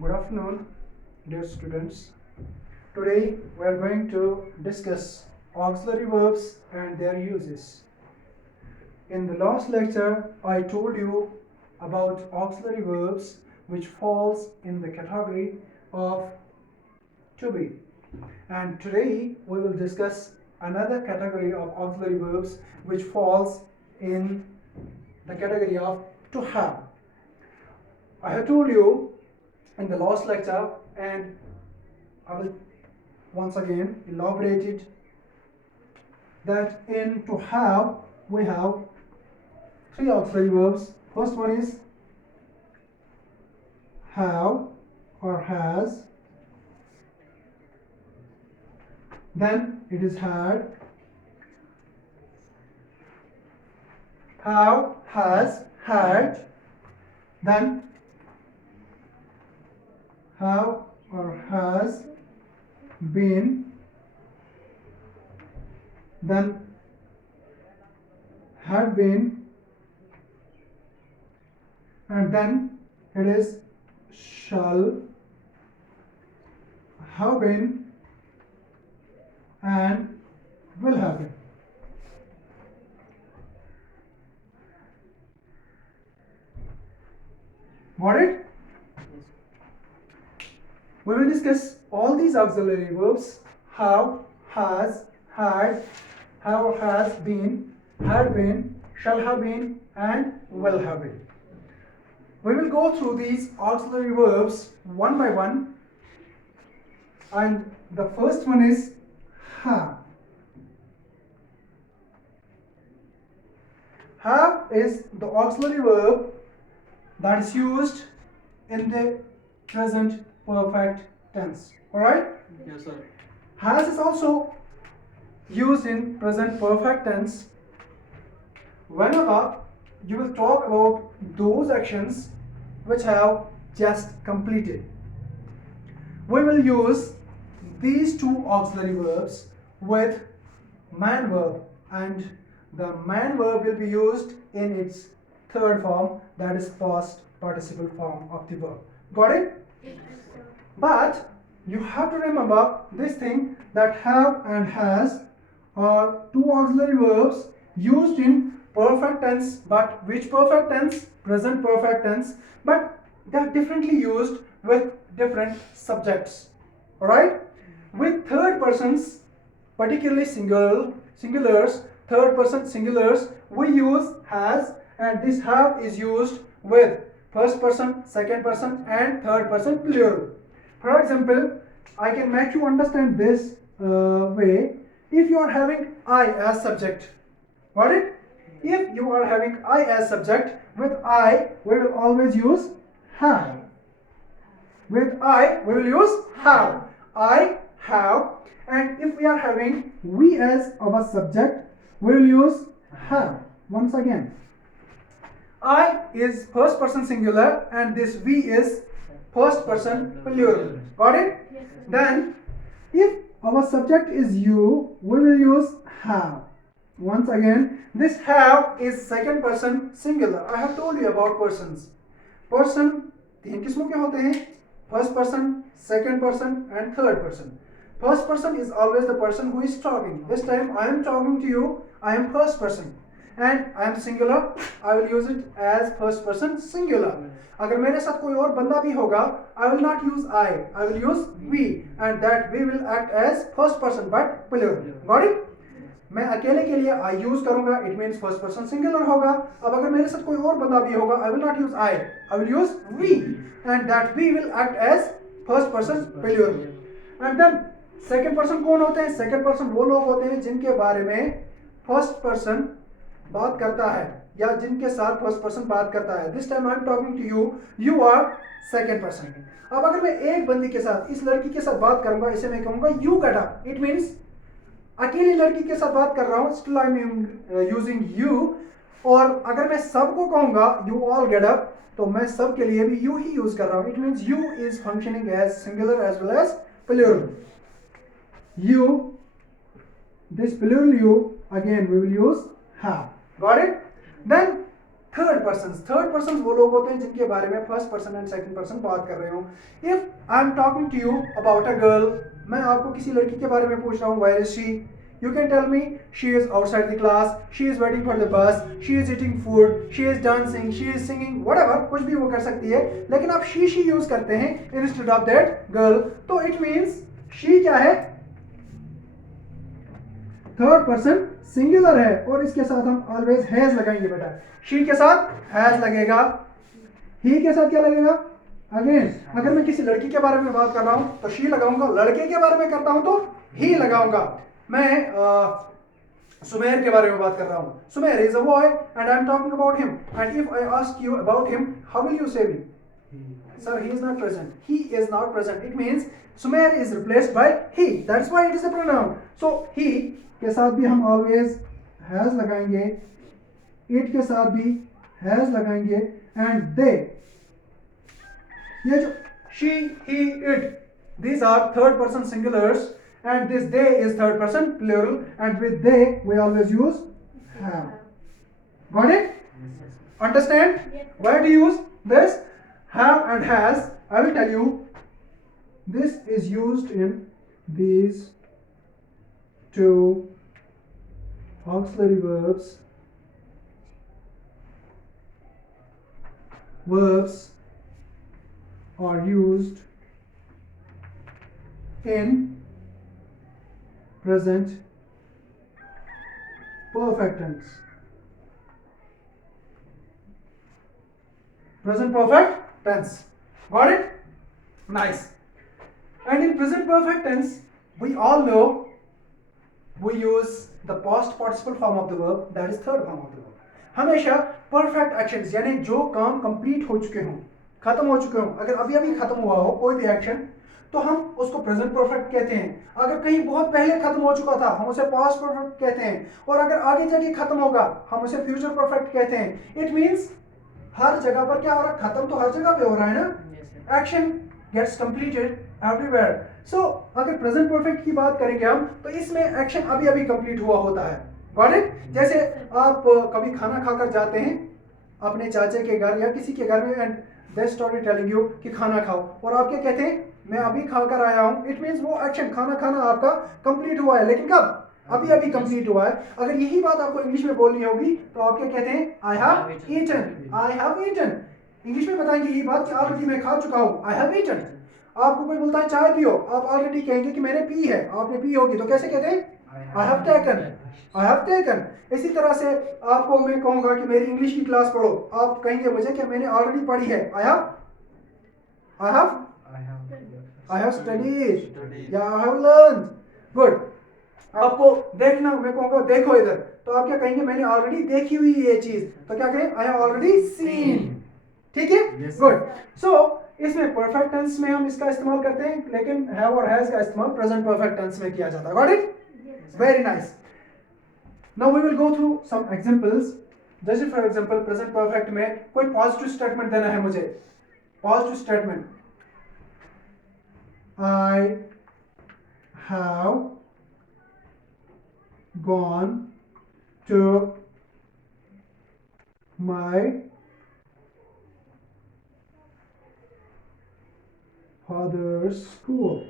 Good afternoon, dear students. Today we are going to discuss auxiliary verbs and their uses. In the last lecture, I told you about auxiliary verbs which falls in the category of to be. And today we will discuss another category of auxiliary verbs which falls in the category of to have. I have told you in the last lecture, and I will once again elaborate it, that in to have we have three auxiliary verbs. First one is have or has, then it is had. Have, has, had, then have or has been, then had been, and then it is shall have been and will have been. Got it? We will discuss all these auxiliary verbs: have, has, had, have or has been, had been, shall have been, and will have been. We will go through these auxiliary verbs one by one, and the first one is have. Have is the auxiliary verb that is used in the present perfect tense. Alright? Yes, sir. Has is also used in present perfect tense whenever you will talk about those actions which have just completed. We will use these two auxiliary verbs with man verb, and the man verb will be used in its third form, that is past participle form of the verb. Got it? Yes, sir. But you have to remember this thing, that have and has are two auxiliary verbs used in perfect tense. But which perfect tense? Present perfect tense. But they are differently used with different subjects. Alright? With third persons, particularly singulars, third person singulars, we use has, and this have is used with first person, second person, and third person plural. For example, I can make you understand this way. If you are having I as subject, got it? If you are having I as subject, with I we will always use have. With I we will use have. I have. And if we are having we as our subject, we will use have. Once again, I is first person singular and this we is first person plural. Got it? Yes, sir. Then, if our subject is you, we will use have. Once again, this have is second person singular. I have told you about persons. Person तीन किस्मों के होते हैं: first person, second person, and third person. First person is always the person who is talking. This time I am talking to you. I am first person. And I am singular. I will use it as first person singular. अगर मेरे साथ कोई और बंदा भी होगा, I will not use I will use we, and that we will act as first person but plural. Got it? मैं अकेले के लिए I use करूंगा, it means first person singular होगा. अब अगर मेरे साथ कोई और बंदा भी होगा, I will not use I will use we, and that we will act as first person plural. And then second person कौन होते हैं? Second person वो लोग होते हैं जिनके बारे में first person बात करता है, या जिनके साथ फर्स्ट पर्सन बात करता है. This time I am talking to you, you are second person. अब अगर मैं एक बंदी के साथ, इस लड़की के साथ बात करूंगा, इसे मैं कहूंगा you get up. It means अकेली लड़की के साथ बात कर रहा हूं, still I am using you. और अगर मैं सबको कहूंगा यू ऑल गेट अप, तो मैं सब के लिए भी यू ही यूज कर रहा हूं. It means you is functioning as singular as well as plural. You, this plural you, again we will use have. Got it? Then third person वो लोग होते हैं जिनके बारे में first person and second person बात कर रहे हो. If I am talking to you about a girl, मैं आपको किसी लड़की के बारे में पूछ रहा हूँ, where is she, you can tell me she is outside the class, she is waiting for the bus, she is eating food, she is dancing, she is singing, whatever, कुछ भी वो कर सकती है. लेकिन आप she यूज करते हैं instead of that girl, तो it means she क्या है, थर्ड पर्सन सिंगुलर है, और इसके साथ हम ऑलवेज हैज लगाएंगे बेटा. she के साथ हैज लगेगा, he के साथ क्या लगेगा, अगेन अगर मैं किसी लड़की के बारे में बात कर रहा हूं तो she लगाऊंगा, लड़के के बारे में करता हूं तो he लगाऊंगा. मैं सुमेर के बारे में बात कर रहा हूं, Sumer is a boy and I am talking about him, and if I ask you about him, how will you say me, sir he is not present, he is not present, it means Sumer is replaced by he, that's why it is a pronoun. So he के साथ भी हम always has लगाएंगे, it के साथ भी has लगाएंगे, and they, ये जो she, he, it, these are third person singulars, and this they is third person plural, and with they we always use have. Got it? Understand? Why to use this have and has? I will tell you. This is used in these two auxiliary verbs. Verbs are used in present perfect tense. Present perfect tense. Got it? Nice. And in present perfect tense, we all know we use the past participle form of the verb, that is third form of the verb. हमेशा perfect actions यानी जो काम complete हो चुके हों, खत्म हो चुके हों, अगर अभी अभी खत्म हुआ हो कोई भी एक्शन, तो हम उसको प्रेजेंट परफेक्ट कहते हैं. अगर कहीं बहुत पहले खत्म हो चुका था हम उसे पास्ट परफेक्ट कहते हैं, और अगर आगे जाके खत्म होगा हम उसे फ्यूचर परफेक्ट कहते हैं. इट मींस हर जगह पर क्या हो रहा है, खत्म तो हर जगह पे हो रहा है ना, एक्शन गेट्स कंप्लीटेड एवरीवेयर. सो अगर प्रेजेंट परफेक्ट की बात करेंगे हम, तो इसमें एक्शन अभी अभी कंप्लीट हुआ होता है. Got it? जैसे आप कभी खाना खाकर जाते हैं अपने चाचे के घर या किसी के घर में, and they started telling you कि खाना खाओ, और आप क्या कहते हैं, मैं अभी खाकर आया हूं. इट मींस वो एक्शन खाना खाना आपका कंप्लीट हुआ है, लेकिन कब, अभी अभी कंप्लीट हुआ है. अगर यही बात आपको इंग्लिश में बोलनी होगी तो आप क्या कहते हैं, I have eaten, I have eaten. English में बताएंगे यही बात कि ऑलरेडी मैं खा चुका हूं, आई हैव ईटन. आपको कोई बोलता है चाय पियो, आप ऑलरेडी कहेंगे कि मैंने पी है, आपने पी होगी, तो कैसे कहते हैं, I have taken, I have taken. इसी तरह से आपको मैं कहूंगा कि मेरी इंग्लिश की क्लास पढ़ो, आप कहेंगे मुझे कि मैंने ऑलरेडी पढ़ी है, I have I have studied. Yeah, I have learned. Good. आपको देखना, मैं कहूँगा देखो इधर, तो आप क्या कहेंगे, मैंने ऑलरेडी देखी हुई ये चीज, तो क्या कहें, I have already seen. ठीक है? Good. So इसमें परफेक्ट टेंस में हम इसका इस्तेमाल करते हैं, लेकिन have और has का इस्तेमाल प्रेजेंट परफेक्ट टेंस में किया जाता है. Got it? Very nice. Now we will go through some examples. जैसे फॉर एग्जाम्पल प्रेजेंट परफेक्ट में कोई पॉजिटिव स्टेटमेंट देना है मुझे. Positive statement, I have gone to my father's school.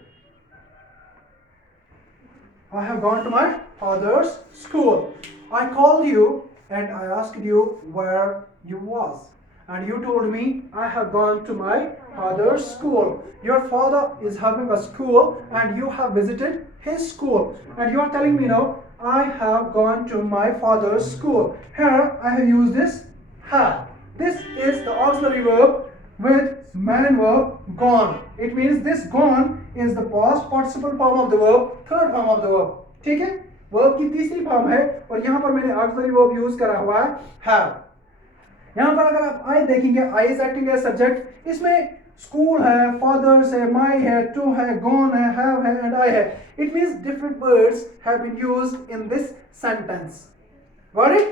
I have gone to my father's school. I called you and I asked you where you was, and you told me I have gone to my father's school. Your father is having a school and you have visited his school, and you are telling me now I have gone to my father's school. Here I have used this have. This is the auxiliary verb with main verb gone. It means this gone is the past participle form of the verb, third form of the verb. ठीक है, verb की तीसरी form है, और यहां पर मैंने auxiliary verb use करा हुआ है have. यहां पर अगर आप आई देखेंगे, I is acting as subject, इसमें स्कूल है, फादर्स है, माई है, टू है, गॉन है, हैव है, एंड आई है. It means different words have been used in this sentence. Got it?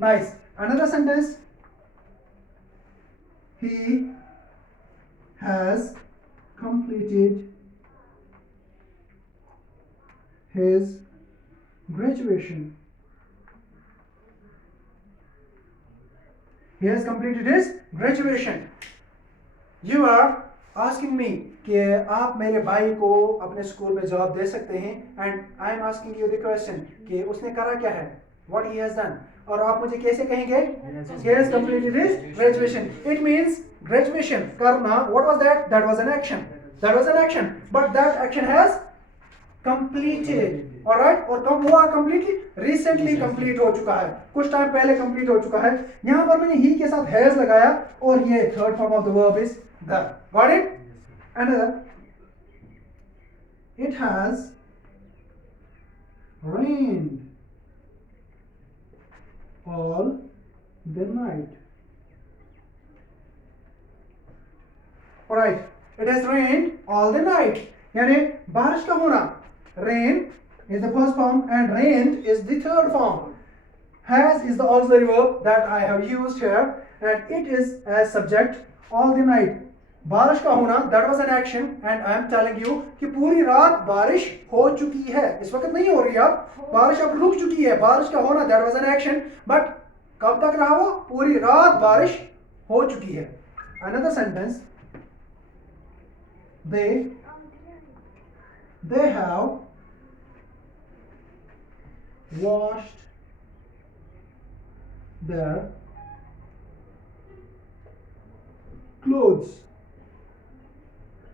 Nice. Another sentence, he has completed his graduation. He has completed his graduation. You are asking me कि आप मेरे भाई को अपने school में job दे सकते हैं, and I am asking you the question कि उसने करा क्या है, व्हाट ही हैज डन, और आप मुझे कैसे कहेंगे he has completed his graduation. It means graduation करना, what was that? That was an action. That was an action, but that action has completed. Alright, और कब हुआ completely? Recently complete हो चुका है, कुछ टाइम पहले complete हो चुका है. यहाँ पर मैंने he के साथ has लगाया और ये third form of the verb is the. Got it? Another, it has rained all the night. Alright, it has rained all the night. यानी बारिश का होना, rain is the first form and rained is the third form. Has is the auxiliary verb that I have used here, and it is as subject all the night. बारिश का होना, that was an action, and I am telling you कि पूरी रात बारिश हो चुकी है. इस वक्त नहीं हो रही है, अब बारिश अब रुक चुकी है. बारिश का होना, that was an action, but कब तक रहा वो? पूरी रात बारिश हो चुकी है. Another sentence, they have washed their clothes.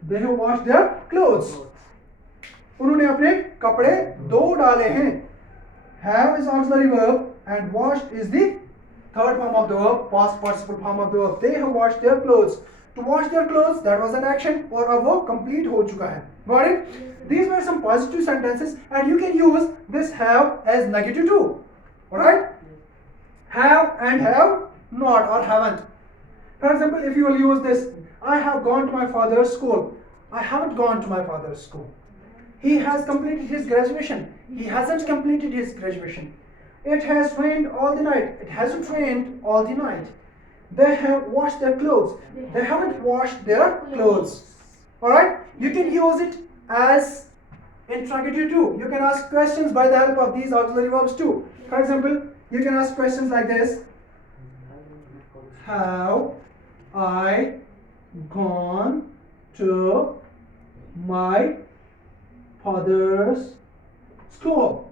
They have washed their clothes. उन्होंने अपने कपड़े धो डाले हैं. Have is auxiliary verb and washed is the third form of the verb, past participle form of the verb. They have washed their clothes. To wash their clothes, that was an action, और अब वो complete हो चुका है. Got it? These were some positive sentences, and you can use this have as negative too. Alright? Have and have not or haven't. For example, if you will use this, I have gone to my father's school. I haven't gone to my father's school. He has completed his graduation. He hasn't completed his graduation. It has rained all the night. It hasn't rained all the night. They have washed their clothes. They haven't washed their clothes. Alright? You can use it as interrogative too. You can ask questions by the help of these auxiliary verbs too. For example, you can ask questions like this. Have I gone to my father's school?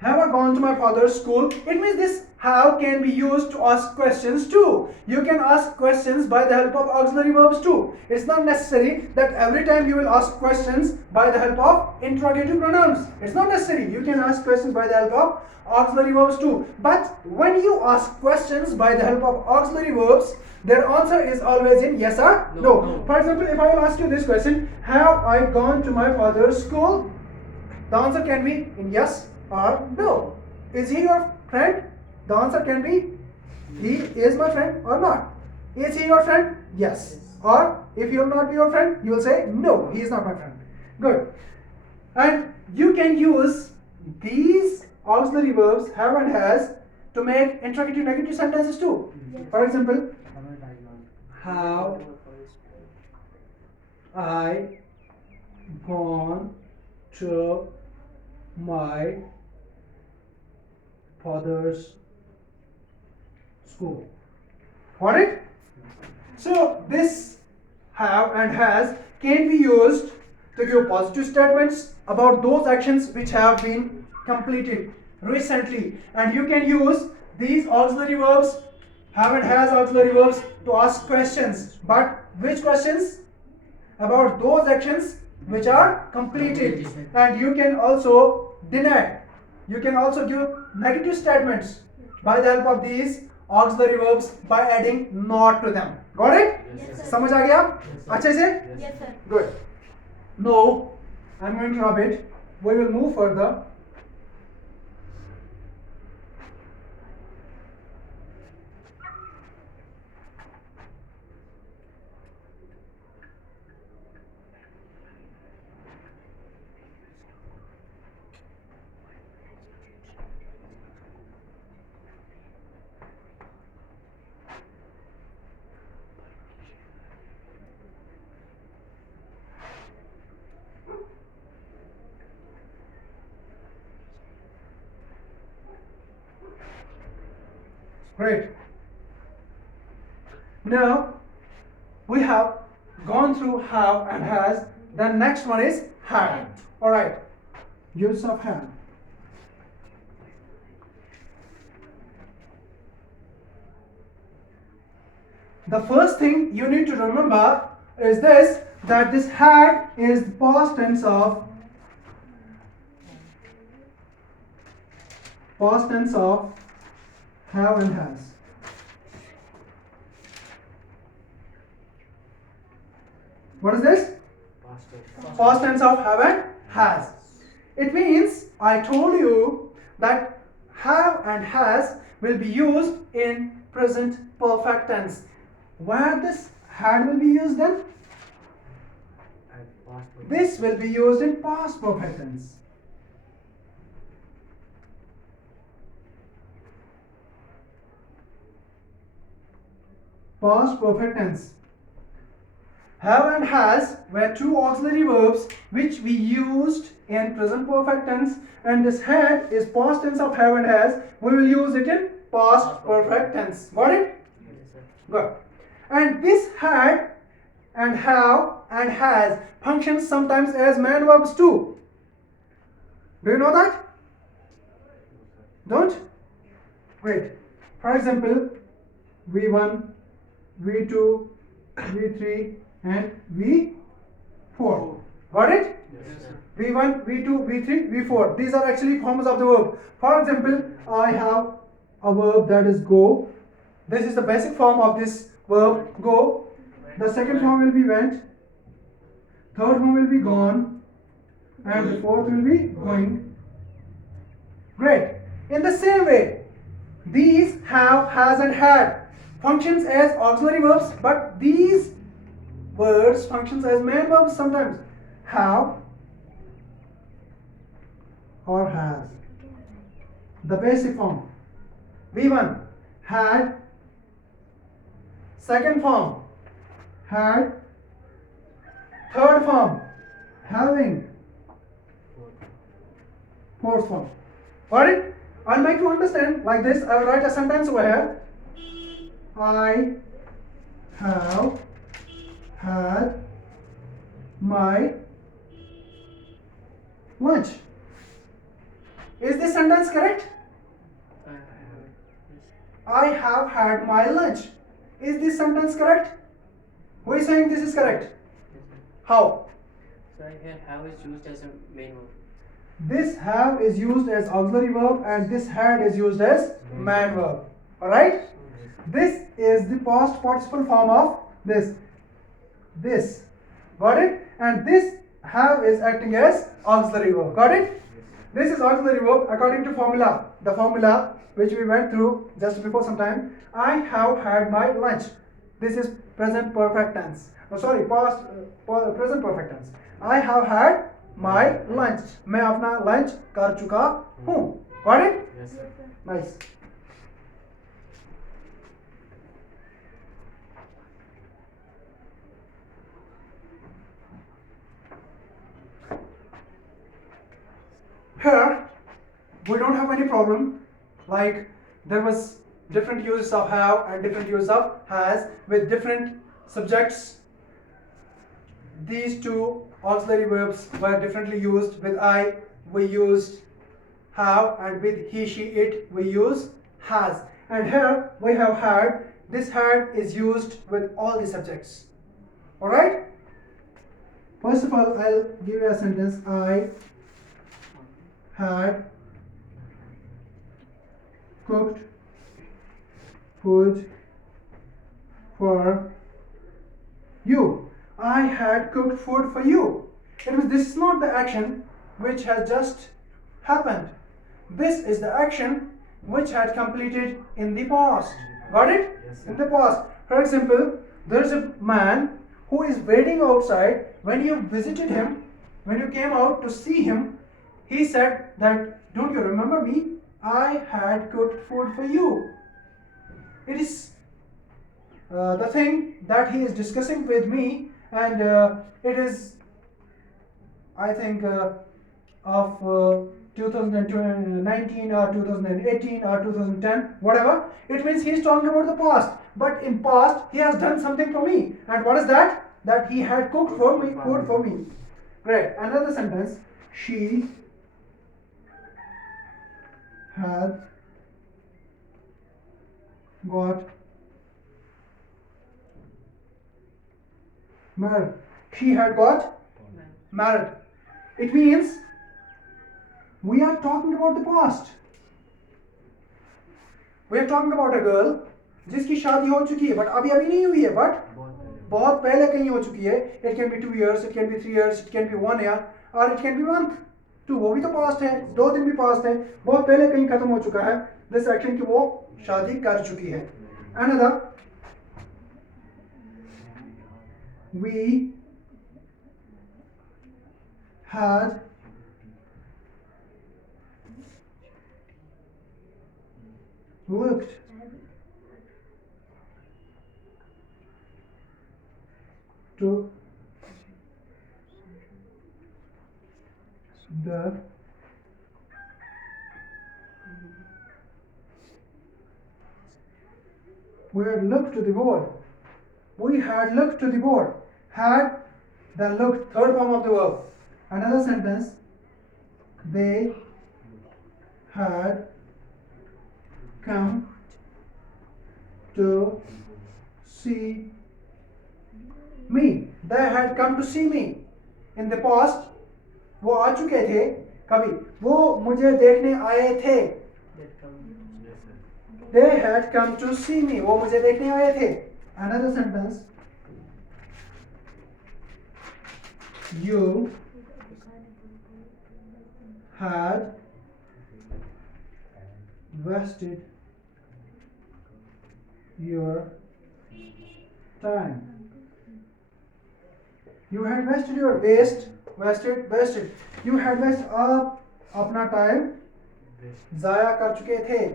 Have I gone to my father's school? It means this have can be used to ask questions too. You can ask questions by the help of auxiliary verbs too. It's not necessary that every time you will ask questions by the help of interrogative pronouns. It's not necessary. You can ask questions by the help of auxiliary verbs too. But when you ask questions by the help of auxiliary verbs, their answer is always in yes or no. For example, if I will ask you this question, have I gone to my father's school? The answer can be in yes or no. Is he your friend? The answer can be he is my friend or not. Is he your friend? Yes. Or if he will not be your friend, you will say no, he is not my friend. Good. And you can use these auxiliary verbs have and has to make interrogative negative sentences too. For example, have I gone to my father's school? Got it? So this have and has can be used to give positive statements about those actions which have been completed recently, and you can use these auxiliary verbs have and has auxiliary verbs to ask questions. But which questions? About those actions which are completed. And you can also deny. You can also give negative statements by the help of these auxiliary verbs by adding not to them. Got it? Yes, sir. समझ आ गया अच्छे से? Yes, sir. Good. Now I'm going to rub it. We will move further. Great. Now we have gone through have and has. The next one is had. All right. Use of had. The first thing you need to remember is this, that this had is the past tense of have and has. What is this? Past tense of have and has. It means I told you that have and has will be used in present perfect tense. Where this had will be used then? This will be used in past perfect tense. Past perfect tense. Have and has were two auxiliary verbs which we used in present perfect tense, and this had is past tense of have and has. We will use it in past perfect tense. Got it? Good. And this had and have and has functions sometimes as man verbs too. Do you know that? Don't? Great. For example, V1, V2, V3 and V4. Got it? Yes, sir. V1, V2, V3, V4. These are actually forms of the verb. For example, I have a verb that is go. This is the basic form of this verb, go. The second form will be went. Third form will be gone. And the fourth will be going. Great. In the same way, these have, has and had functions as auxiliary verbs, but these words functions as main verbs sometimes. Have or has. The basic form. V1 had. Second form had. Third form having. Fourth form. Got it? I'll make you understand like this. I will write a sentence over here. I have had my lunch. Is this sentence correct? I have had my lunch. Is this sentence correct? Who is saying this is correct? How? So here have is used as a main verb. This have is used as auxiliary verb and this had is used as main verb. Alright? This is the past participle form of this. This. Got it? And this have is acting as auxiliary verb. Got it? This is auxiliary verb according to formula. The formula which we went through just before some time. I have had my lunch. This is present perfect tense. Oh, sorry, present perfect tense. I have had my lunch. मैं अपना lunch कर चुका हूँ. Got it? Yes, sir. Nice. Here, we don't have any problem. Like there was different uses of have and different use of has with different subjects. These two auxiliary verbs were differently used. With I, we used have, and with he, she, it, we use has. And here we have had. This had is used with all the subjects. Alright? First of all, I'll give you a sentence. I had cooked food for you. I had cooked food for you. It means this is not the action which has just happened. This is the action which had completed in the past. Got it? Yes, sir. In the past. For example, there is a man who is waiting outside. When you visited him, when you came out to see him, he said that, don't you remember me? I had cooked food for you. It is the thing that he is discussing with me, and it is, I think, of 2019 or 2018 or 2010, whatever. It means he is talking about the past. But in past, he has done something for me. And what is that? That he had cooked for me, food for me. Great. Another sentence. She had got married. She had got married. It means we are talking about the past. We are talking about a girl जिसकी शादी हो चुकी है, but अभी नहीं हुई है, but बहुत पहले कहीं हो चुकी है. It can be 2 years, it can be 3 years, it can be 1 year, or it can be month. तो वो भी तो पास्ट है, 2 दिन भी पास्ट है, बहुत पहले कहीं खत्म हो चुका है. दिस एक्शन की वो शादी कर चुकी है. Another, we had looked to the we had looked to the board. We had looked to the board. Had, then looked, third form of the verb. Another sentence. They had come to see me. They had come to see me. In the past, वो आ चुके थे कभी, वो मुझे देखने आए थे. They had come to see me. वो मुझे देखने आए थे. Another sentence. You had wasted your time. You had wasted your wasted. You had wasted आप अपना टाइम जाया कर चुके थे.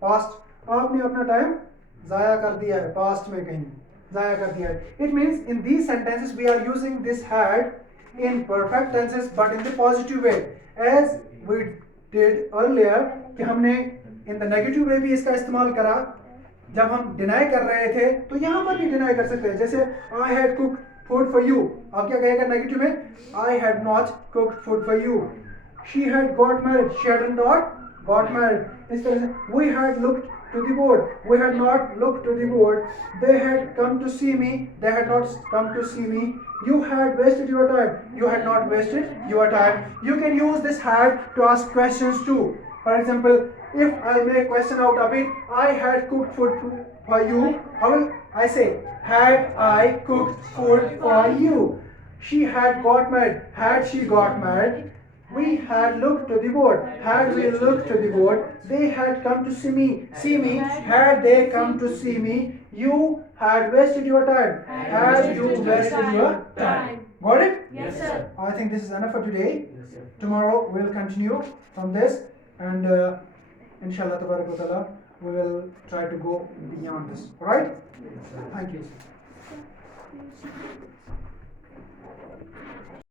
पास्ट, आपने अपना टाइम जाया कर दिया है, पास्ट में कहीं जाया कर दिया है. It means in these sentences we are using this had in perfect tenses but in the positive way, as we did earlier कि हमने in the negative way भी इसका इस्तेमाल करा. जब हम डिनाई कर रहे थे तो यहाँ पर भी डिनाई कर सकते हैं. जैसे I had cooked food for you, आप क्या कहेगा नेगेटिव में? I had not cooked food for you. She had got married, she had not got married. इस तरह से we had looked to the board, we had not looked to the board. They had come to see me, they had not come to see me. You had wasted your time, you had not wasted your time. You can use this had to ask questions too. For example, if I make question out of it, I had cooked food for you, how will I say? Had I cooked food for you? She had got married, had she got married? We had looked to the board, had we looked to the board? They had come to see me, had they come to see me? You had wasted your time, had you wasted your time? Got it? Yes, sir. I think this is enough for today. Tomorrow we will continue from this, and inshallah tabarak wa ta'ala we will try to go beyond this. Alright? Thank you.